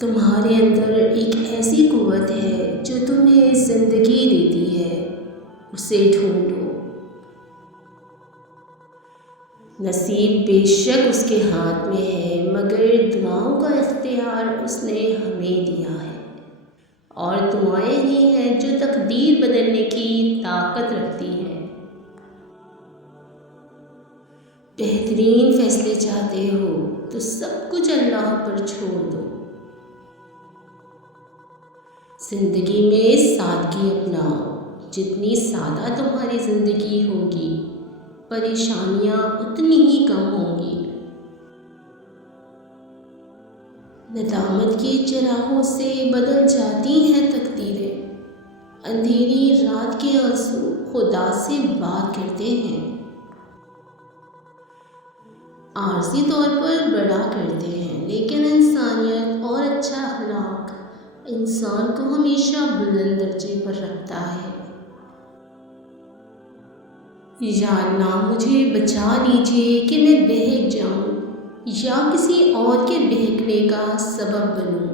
تمہارے اندر ایک ایسی قوت ہے جو تمہیں زندگی دیتی ہے، اسے ڈھونڈو۔ نصیب بے شک اس کے ہاتھ میں ہے، مگر دعاؤں کا اختیار اس نے ہمیں دیا ہے، اور دعائیں ہی ہیں جو تقدیر بدلنے کی طاقت رکھتی ہیں۔ بہترین فیصلے چاہتے ہو تو سب کچھ اللہ پر چھوڑ دو۔ زندگی میں سادگی اپناؤ، جتنی سادہ تمہاری زندگی ہوگی پریشانیاں اتنی ہی کم ہوں گی۔ ندامت کے چراغوں سے بدل جاتی ہیں تقدیریں، اندھیری رات کے آنسو خدا سے بات کرتے ہیں، عارضی طور پر بڑا کرتے ہیں، لیکن انسانیت اور اچھا اخلاق انسان کو ہمیشہ بلند درجے پر رکھتا ہے۔ یا اللہ مجھے بچا لیجیے کہ میں بہک جاؤں یا کسی اور کے بہکنے کا سبب بنوں۔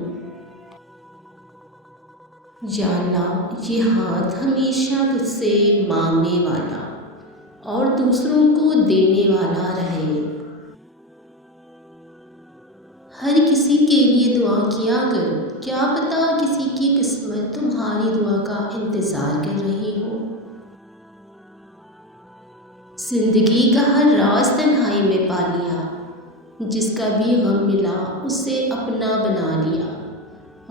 یا اللہ یہ ہاتھ ہمیشہ تجھ سے مانگنے والا اور دوسروں کو دینے والا رہے۔ ہر کسی کے لیے دعا کیا کرو، کیا پتہ کسی کی قسمت تمہاری دعا کا انتظار کر رہی ہو۔ زندگی کا ہر راز تنہائی میں پا لیا، جس کا بھی غم ملا اسے اپنا بنا لیا۔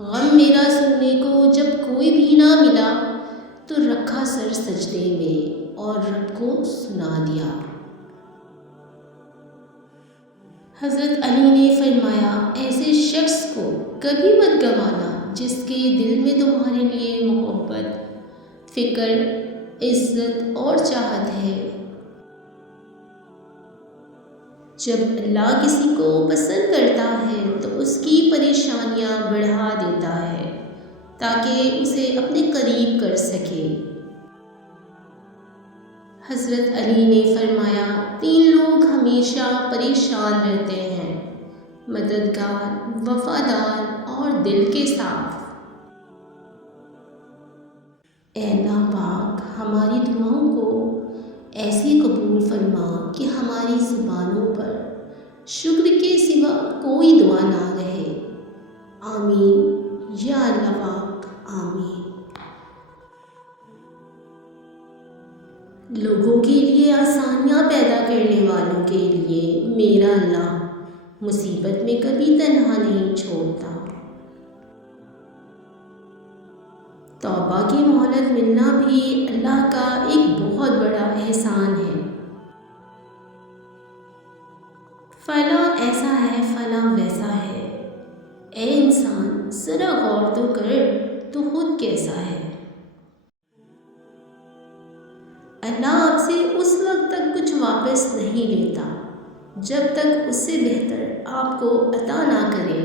غم میرا سننے کو جب کوئی بھی نہ ملا تو رکھا سر سجدے میں اور رب کو سنا دیا۔ حضرت علی نے فرمایا ایسے شخص کو کبھی مت گنوانا جس کے دل میں تمہارے لیے محبت، فکر، عزت اور چاہت ہے۔ جب اللہ کسی کو پسند کرتا ہے تو اس کی پریشانیاں بڑھا دیتا ہے تاکہ اسے اپنے قریب کر سکے۔ حضرت علی نے فرمایا 3 لوگ ہمیشہ پریشان رہتے ہیں، مددگار، وفادار اور دل کے صاف۔ اے اللہ پاک ہماری دعاؤں کو ایسے قبول فرما کہ ہماری زبانوں پر شکر کے سوا کوئی دعا نہ رہے۔ آمین یا اللہ پاک، آمین۔ لوگوں کے لیے آسانیاں پیدا کرنے والوں کے لیے میرا اللہ مصیبت میں کبھی تنہا نہیں چھوڑتا۔ توبہ کی مہلت ملنا بھی اللہ کا ایک بہت بڑا احسان ہے۔ فلاں ایسا ہے، فلاں ویسا ہے، اے انسان ذرا غور تو کر تو خود کیسا ہے۔ اللہ آپ سے اس وقت تک کچھ واپس نہیں لیتا جب تک اس سے بہتر آپ کو عطا نہ کرے۔